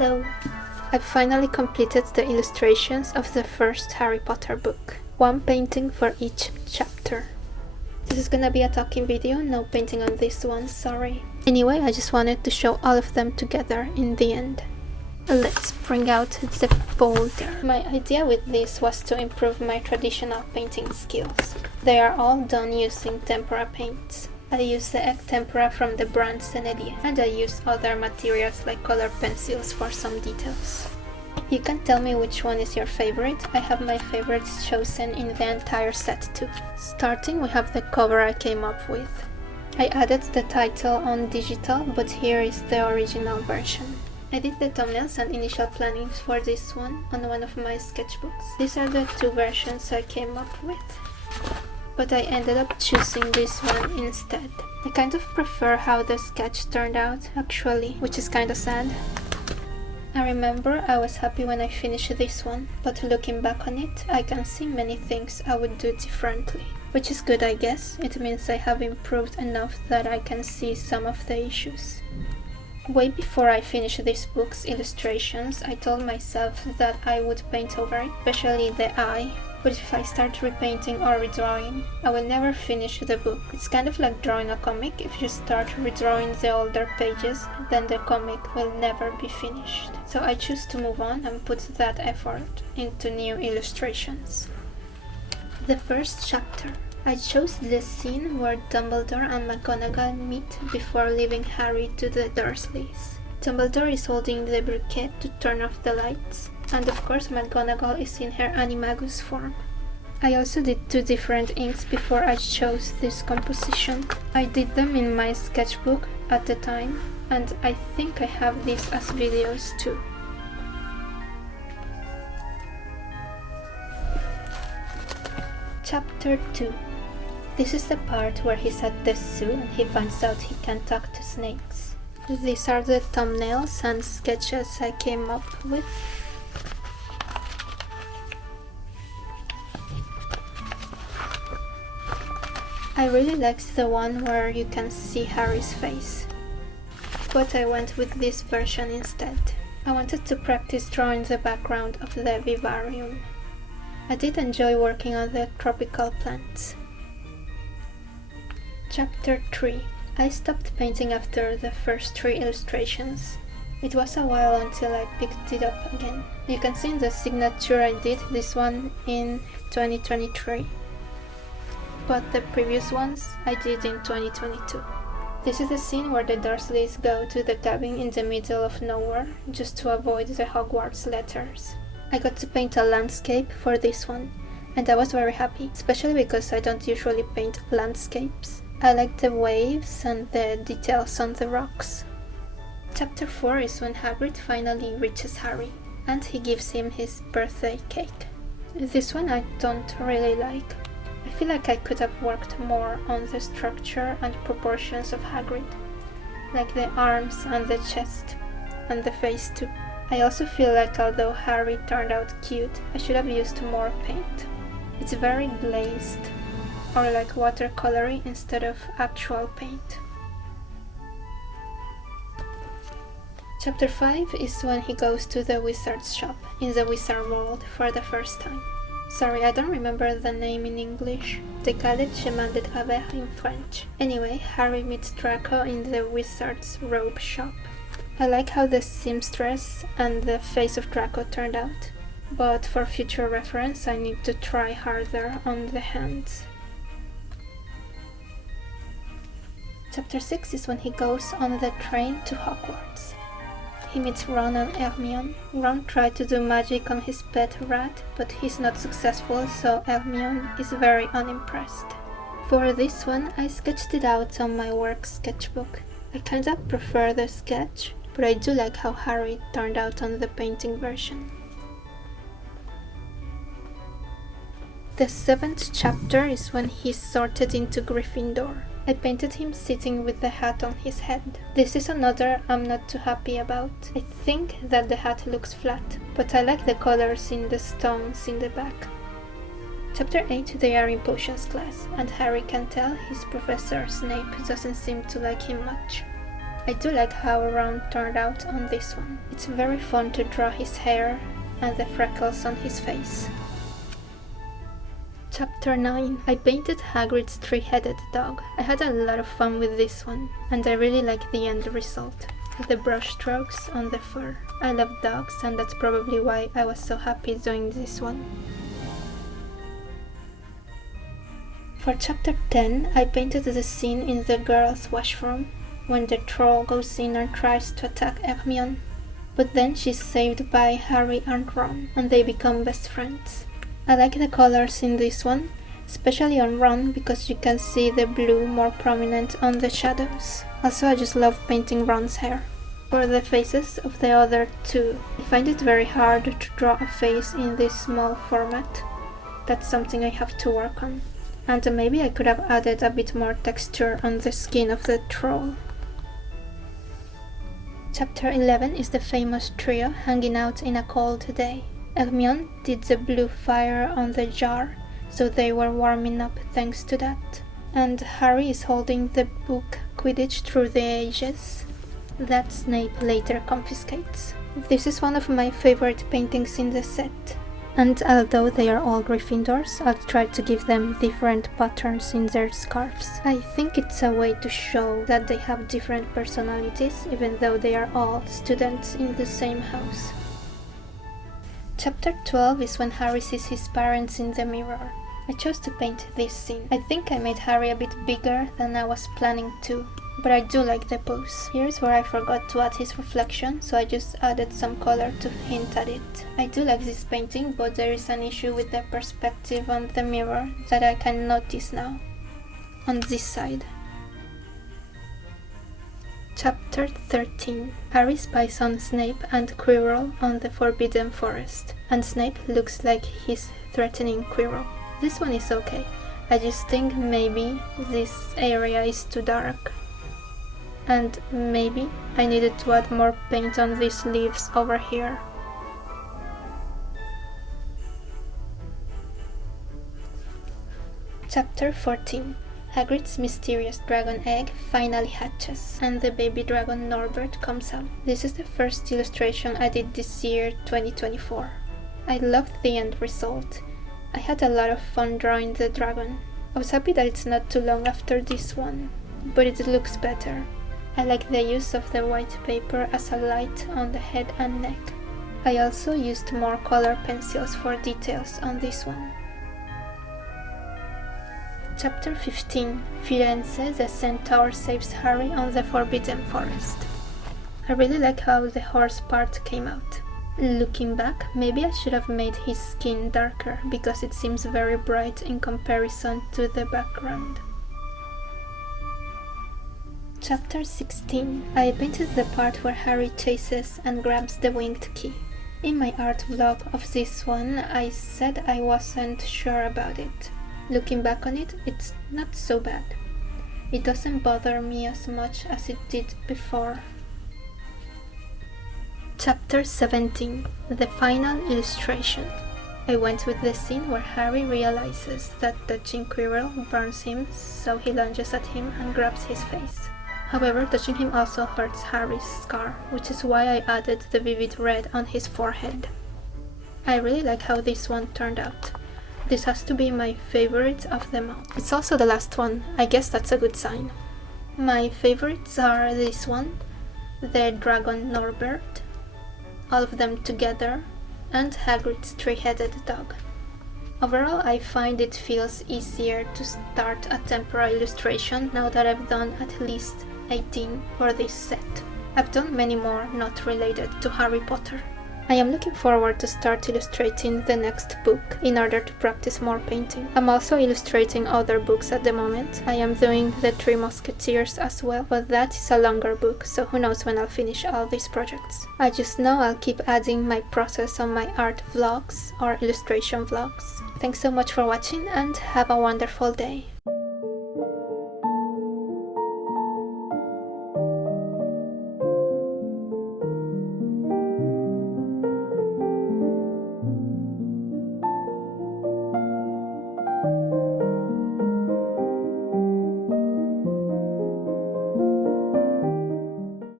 Hello! I've finally completed the illustrations of the first Harry Potter book. One painting for each chapter. This is gonna be a talking video, no painting on this one, sorry. Anyway, I just wanted to show all of them together in the end. Let's bring out the folder. My idea with this was to improve my traditional painting skills. They are all done using tempera paints. I use the egg tempera from the brand Senelier, and I use other materials like color pencils for some details. You can tell me which one is your favorite. I have my favorites chosen in the entire set too. Starting, we have the cover I came up with. I added the title on digital, but here is the original version. I did the thumbnails and initial plannings for this one on one of my sketchbooks. These are the two versions I came up with, but I ended up choosing this one instead. I kind of prefer how the sketch turned out, actually, which is kinda sad. I remember I was happy when I finished this one, but looking back on it, I can see many things I would do differently. Which is good, I guess. It means I have improved enough that I can see some of the issues. Way before I finished this book's illustrations, I told myself that I would paint over it, especially the eye. But if I start repainting or redrawing, I will never finish the book. It's kind of like drawing a comic. If you start redrawing the older pages, then the comic will never be finished. So I choose to move on and put that effort into new illustrations. The first chapter. I chose the scene where Dumbledore and McGonagall meet before leaving Harry to the Dursleys. Dumbledore is holding the bouquet to turn off the lights, and of course McGonagall is in her animagus form. I also did two different inks before I chose this composition. I did them in my sketchbook at the time, and I think I have these as videos too. Chapter 2. This is the part where he's at the zoo and he finds out he can talk to snakes. These are the thumbnails and sketches I came up with. I really liked the one where you can see Harry's face, but I went with this version instead. I wanted to practice drawing the background of the vivarium. I did enjoy working on the tropical plants. Chapter 3. I stopped painting after the first 3 illustrations. It was a while until I picked it up again. You can see in the signature I did this one in 2023, but the previous ones I did in 2022. This is the scene where the Dursleys go to the cabin in the middle of nowhere just to avoid the Hogwarts letters. I got to paint a landscape for this one, and I was very happy, especially because I don't usually paint landscapes. I like the waves and the details on the rocks. Chapter 4 is when Hagrid finally reaches Harry, and he gives him his birthday cake. This one I don't really like. I feel like I could have worked more on the structure and proportions of Hagrid, like the arms and the chest, and the face too. I also feel like although Harry turned out cute, I should have used more paint. It's very glazed, or like watercolory instead of actual paint. Chapter 5 is when he goes to the wizard's shop in the wizard world for the first time. Sorry, I don't remember the name in English. They call it Chemin de Travers in French. Anyway, Harry meets Draco in the wizard's robe shop. I like how the seamstress and the face of Draco turned out, but for future reference I need to try harder on the hands. Chapter 6 is when he goes on the train to Hogwarts. He meets Ron and Hermione. Ron tried to do magic on his pet rat, but he's not successful, so Hermione is very unimpressed. For this one, I sketched it out on my work sketchbook. I kinda prefer the sketch, but I do like how Harry turned out on the painting version. The 7th chapter is when he's sorted into Gryffindor. I painted him sitting with the hat on his head. This is another I'm not too happy about. I think that the hat looks flat, but I like the colors in the stones in the back. Chapter 8, they are in potions class, and Harry can tell his Professor Snape doesn't seem to like him much. I do like how Ron turned out on this one. It's very fun to draw his hair and the freckles on his face. Chapter 9. I painted Hagrid's three-headed dog. I had a lot of fun with this one, and I really like the end result. The brush strokes on the fur. I love dogs, and that's probably why I was so happy doing this one. For chapter 10, I painted the scene in the girls' washroom when the troll goes in and tries to attack Hermione. But then she's saved by Harry and Ron, and they become best friends. I like the colors in this one, especially on Ron because you can see the blue more prominent on the shadows. Also, I just love painting Ron's hair. For the faces of the other two, I find it very hard to draw a face in this small format. That's something I have to work on. And maybe I could have added a bit more texture on the skin of the troll. Chapter 11 is the famous trio hanging out in a cold day. Hermione did the blue fire on the jar, so they were warming up thanks to that. And Harry is holding the book Quidditch Through the Ages that Snape later confiscates. This is one of my favorite paintings in the set. And although they are all Gryffindors, I'll try to give them different patterns in their scarves. I think it's a way to show that they have different personalities, even though they are all students in the same house. Chapter 12 is when Harry sees his parents in the mirror. I chose to paint this scene. I think I made Harry a bit bigger than I was planning to, but I do like the pose. Here's where I forgot to add his reflection, so I just added some color to hint at it. I do like this painting, but there is an issue with the perspective on the mirror that I can notice now. On this side. Chapter 13. Harry spies on Snape and Quirrell on the Forbidden Forest, and Snape looks like he's threatening Quirrell. This one is okay. I just think maybe this area is too dark. And maybe I needed to add more paint on these leaves over here. Chapter 14. Hagrid's mysterious dragon egg finally hatches, and the baby dragon Norbert comes out. This is the first illustration I did this year, 2024. I loved the end result. I had a lot of fun drawing the dragon. I was happy that it's not too long after this one, but it looks better. I like the use of the white paper as a light on the head and neck. I also used more color pencils for details on this one. Chapter 15. Firenze, the centaur saves Harry on the Forbidden Forest. I really like how the horse part came out. Looking back, maybe I should have made his skin darker because it seems very bright in comparison to the background. Chapter 16. I painted the part where Harry chases and grabs the winged key. In my art vlog of this one, I said I wasn't sure about it. Looking back on it, it's not so bad. It doesn't bother me as much as it did before. Chapter 17. The final illustration. I went with the scene where Harry realizes that touching Quirrell burns him, so he lunges at him and grabs his face. However, touching him also hurts Harry's scar, which is why I added the vivid red on his forehead. I really like how this one turned out. This has to be my favorite of them all. It's also the last one. I guess that's a good sign. My favorites are this one, the dragon Norbert, all of them together, and Hagrid's three-headed dog. Overall, I find it feels easier to start a Tempera illustration now that I've done at least 18 for this set. I've done many more not related to Harry Potter. I am looking forward to start illustrating the next book in order to practice more painting. I'm also illustrating other books at the moment. I am doing the Three Musketeers as well, but that is a longer book, so who knows when I'll finish all these projects. I just know I'll keep adding my process on my art vlogs or illustration vlogs. Thanks so much for watching and have a wonderful day.